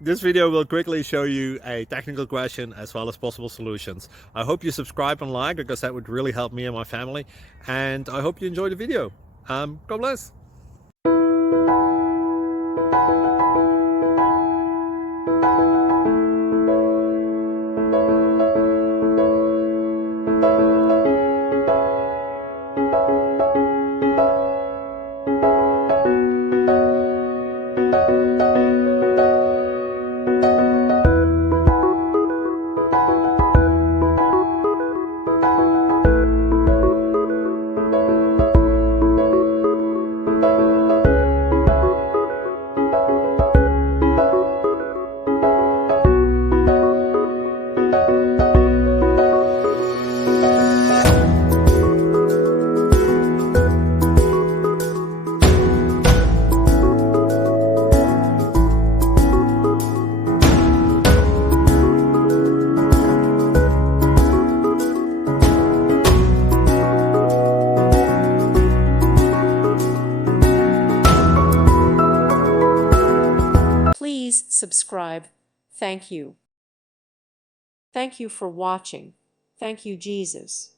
This video will quickly show you a technical question as well as possible solutions. I hope you subscribe and like, because that would really help me and my family. And I hope you enjoy the video. God bless. Please subscribe. Thank you. Thank you for watching. Thank you, Jesus.